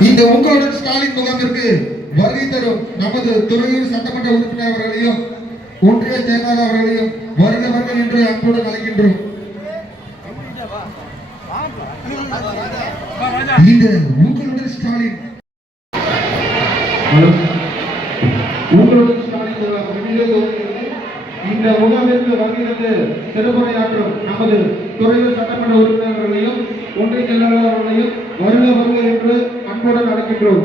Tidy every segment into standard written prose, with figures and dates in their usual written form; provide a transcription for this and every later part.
இந்த உங்களுடன் ஸ்டாலின் முகாமிற்கு வருகை தரும் நமது துறையூர் சட்டமன்ற உறுப்பினர் அவர்களையும் ஒன்றிய செயலாளர் அவர்களையும் வருக வருக என்று அன்புடன் அழைக்கின்றோம். இந்த உங்களுடன் ஸ்டாலின் இந்த முகாமிற்கு வருகிறது சிறப்புரையாற்றும் நமது துறையூர் சட்டமன்ற உறுப்பினர்களையும் ஒன்றிய செயலாளர் அவர்களையும் வருக வருக என்று அன்புடன் அழைக்கின்றோம்.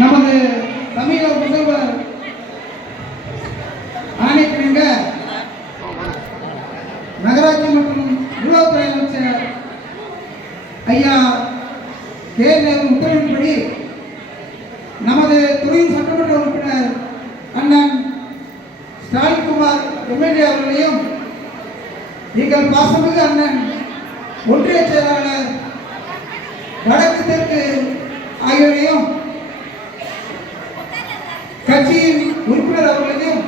நமது தமிழக முதல்வர் ஆணைக்கிணங்க நகராட்சி மற்றும் உணவுத்துறை அமைச்சர் ஐயா தேர்தல் உத்தரவின்படி நமது துறையின் சட்டமன்ற உறுப்பினர் அண்ணன் ஸ்டாலின் குமார் எம்எல்ஏ அவர்களையும் எங்கள் பாசமிகு அண்ணன் ஒன்றிய செயலாளர் வடக்கு தெற்கு ஆகியோரையும் கட்சியின் உறுப்பினர் அவர்களையும்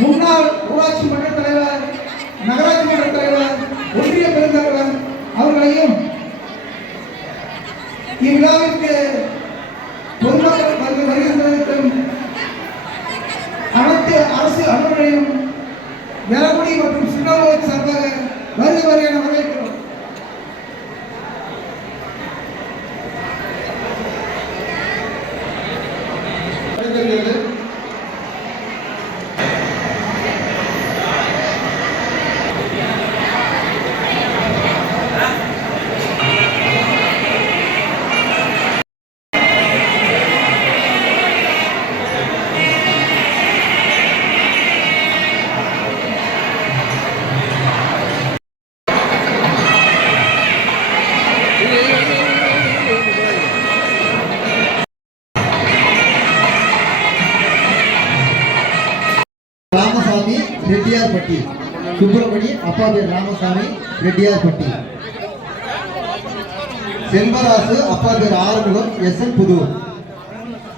முன்னாள் ஊராட்சி மன்ற தலைவர் நகராட்சி மன்ற தலைவர் ஒன்றிய பெருந்தலைவர் அவர்களையும் இவ்விழாவிற்கு பொதுமக்கள் வருகின்றதற்கும் அனைத்து அரசு அலுவலரையும் வெலகுடி மற்றும் சின்னோர் சார்பாக வருக வருக என வரவேற்கிறோம். ராமசாமி ரெட்டியார்பட்டி சுப்பிரமணி அப்பா பேர் ராமசாமி ரெட்டியார்பட்டி செல்வராசு அப்பா பேர் ஆறுமுகம் எஸ்என் புதூர்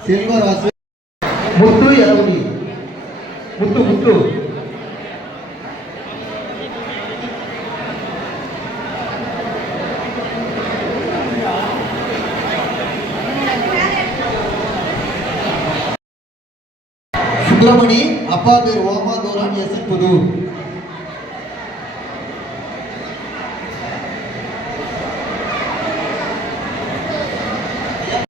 செல்வராசு முத்து எரவுடி முத்து முத்து சுப்பிரமணி அப்பா பேர் ஓமா தோரான் எஸ்என் புதூர்